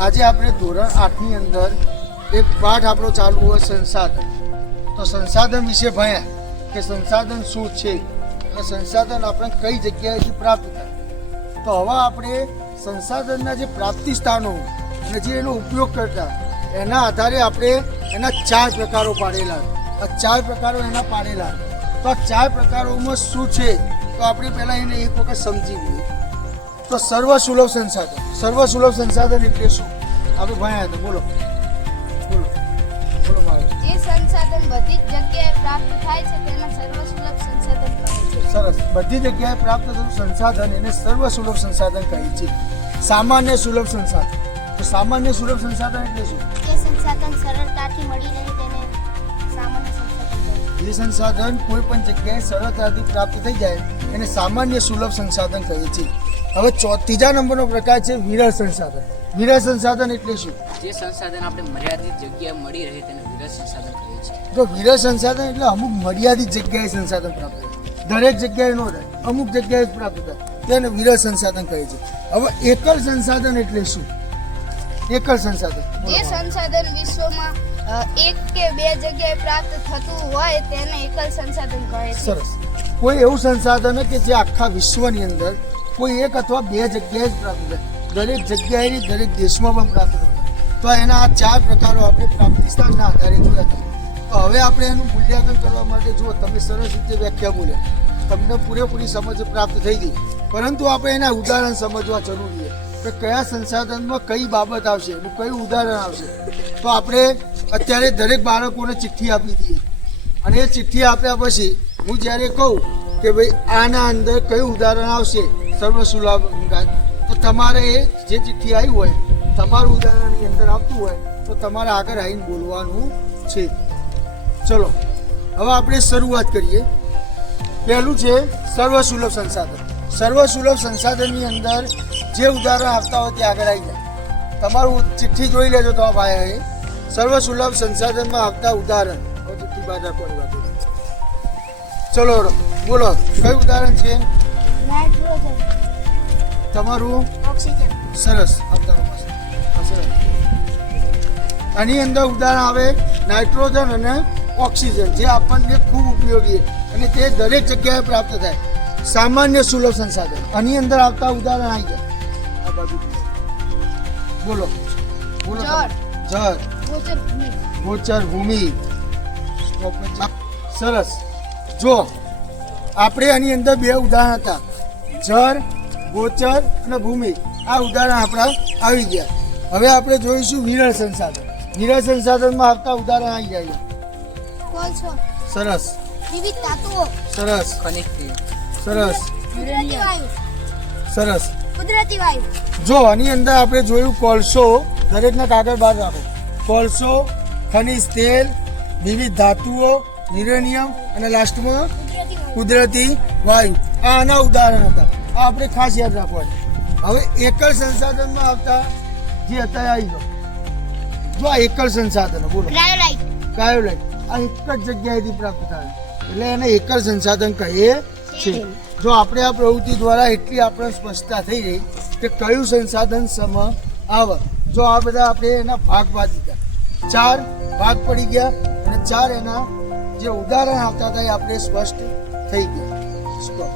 આજે આપણે ધોરણ 8ની અંદર એક પાઠ આપણો ચાલુ હોય સંસાધન. તો સંસાધન વિશે ભણ્યા કે સંસાધન શું છે અને સંસાધન આપણે કઈ જગ્યાએથી પ્રાપ્ત થાય. તો હવે આપણે સંસાધનના જે પ્રાપ્તિ સ્થાનો અને જે એનો ઉપયોગ કરતા એના આધારે આપણે એના 4 પ્રકારો પાડેલા. આ 4 પ્રકારો એના પાડેલા. તો આ 4 પ્રકારોમાં શું છે તો આપણે પહેલાં એને એક વખત સમજી લઈએ. તો સર્વસુલભ સંસાધન. સર્વસુલભ સંસાધન એટલે શું આપણે ભણ્યા હતા. બોલો બોલો બોલો મારે. જે સંસાધન બધી જ જગ્યાએ પ્રાપ્ત થાય છે તેને સર્વસુલભ સંસાધન કહે છે. સરસ. બધી જગ્યાએ પ્રાપ્ત થતું સંસાધન એને સર્વસુલભ સંસાધન કહે છે. સામાન્ય સુલભ સંસાધન. તો સામાન્ય સુલભ સંસાધન એટલે શું? જે સંસાધન સરળતાથી મળી રહે તેને સામાન્ય સંસાધન કહે છે. જે સંસાધન કોઈ પણ જગ્યાએ સરળતાથી પ્રાપ્ત થઈ જાય એને સામાન્ય સુલભ સંસાધન કહે છે. હવે ત્રીજા નંબરનો પ્રકાર છે વિરલ સંસાધન. વિરલ સંસાધન એટલે શું? જે સંસાધન આપણે મર્યાદિત જગ્યાએ મળી રહે તેને વિરલ સંસાધન કહે છે. તો વિરલ સંસાધન એટલે અમુક મર્યાદિત જગ્યાએ સંસાધન પ્રાપ્ત થાય. દરેક જગ્યાએ ન થાય, અમુક જગ્યાએ જ પ્રાપ્ત થાય તેને વિરલ સંસાધન કહે છે. હવે એકલ સંસાધન એટલે શું? એકલ સંસાધન. જે સંસાધન વિશ્વમાં એક કે બે જગ્યાએ પ્રાપ્ત થતું હોય તેને એકલ સંસાધન કહે છે. સરસ. કોઈ એવું સંસાધન કે જે આખા વિશ્વની અંદર કોઈ એક અથવા બે જગ્યાએ જ પ્રાપ્ત થાય, દરેક જગ્યાએ દરેક દેશમાં પણ પ્રાપ્ત થાય. તો એના આ 4 પ્રકારો આપણે પ્રાપ્તિ સ્થાનના આધારે જોયા હતા. તો હવે આપણે એનું મૂલ્યાંકન કરવા માટે જુઓ તમે સરસ રીતે વ્યાખ્યા બોલ્યા, તમને પૂરેપૂરી સમજ પ્રાપ્ત થઈ ગઈ. પરંતુ આપણે એના ઉદાહરણ સમજવા જરૂરી છે કે કયા સંસાધનમાં કઈ બાબત આવશે, એનું કયું ઉદાહરણ આવશે. તો આપણે અત્યારે દરેક બાળકોને ચિઠ્ઠી આપી દઈએ અને એ ચિઠ્ઠી આપ્યા પછી હું જ્યારે કહું કે ભાઈ આના અંદર કયું ઉદાહરણ આવશે સર્વસુલભ અંગાત, તો તમારે એ જે ચિઠ્ઠી આવી હોય તમારું ઉદાહરણની અંદર આવતું હોય તો તમારે આગળ આવીને બોલવાનું છે. ચલો હવે આપણે શરૂઆત કરીએ. પહેલું છે સર્વસુલભ સંસાધન. સર્વસુલભ સંસાધનની અંદર જે ઉદાહરણ આપતા હોય તે આગળ આવી જાય. તમારું ચિઠ્ઠી જોઈ લેજો તમારા ભાઈ. સર્વસુલભ સંસાધનમાં આવતા ઉદાહરણ ચિઠ્ઠી બાદ રાખવાની વાત. ચલો બોલો કયું ઉદાહરણ છે નાઇટ્રોજન, તમારું? ઓક્સિજન. સરસ. સરસ. આની અંદર ઉદાહરણ આવે નાઇટ્રોજન અને ઓક્સિજન, જે આપણને ખૂબ ઉપયોગી અને તે દરેક જગ્યાએ પ્રાપ્ત થાય. સામાન્ય સુલભ સંસાધન આની અંદર આવતા ઉદાહરણ આવી જાય. આ બાજુ બોલો બોલો. જળ, ગોચર ભૂમિ. સરસ. જો આપણે આની અંદર 2 ઉદાહરણ હતા, જળ, ગોચર અને ભૂમિ. આ ઉદાહરણ આપણા આવી ગયા. હવે આપણે જોઈશું વિરલ સંસાધન. વિરલ સંસાધનમાં આવતા ઉદાહરણ આવી જાય. કોલસો, સરસ. વિવિધ ધાતુઓ, સરસ. ખનિજ તેલ, સરસ. કુદરતી વાયુ, સરસ. કુદરતી વાયુ. જો આની અંદર આપણે જોયું કોલસો, દરેકના કાગળ બહાર રાખો. કોલસો, ખનિજ તેલ, વિવિધ ધાતુઓ, યુરેનિયમ અને લાસ્ટમાં કુદરતી વાયુ. આ આના ઉદાહરણ હતા. આ આપણે ખાસ યાદ રાખવાનું. હવે એકલ સંસાધનમાં આવતા જે હતા આવી ગયો. જો આ એકલ સંસાધનો બોલો. ક્રાયોલાઇટ, કાયોલાઇટ. આ એક જ જગ્યાએથી પ્રાપ્ત થાય એટલે એને એકલ સંસાધન કહે છે. જો આપણે આ પ્રવૃત્તિ દ્વારા એટલી આપણે સ્પષ્ટતા થઈ ગઈ કે કયું સંસાધન સમ આવે. જો આ બધા આપણે એના ભાગ પાડી દીધા, 4 ભાગ પડી ગયા અને 4 એના જે ઉદાહરણ આવતા હતા એ આપણે સ્પષ્ટ થઈ ગયા. સ્ટોપ.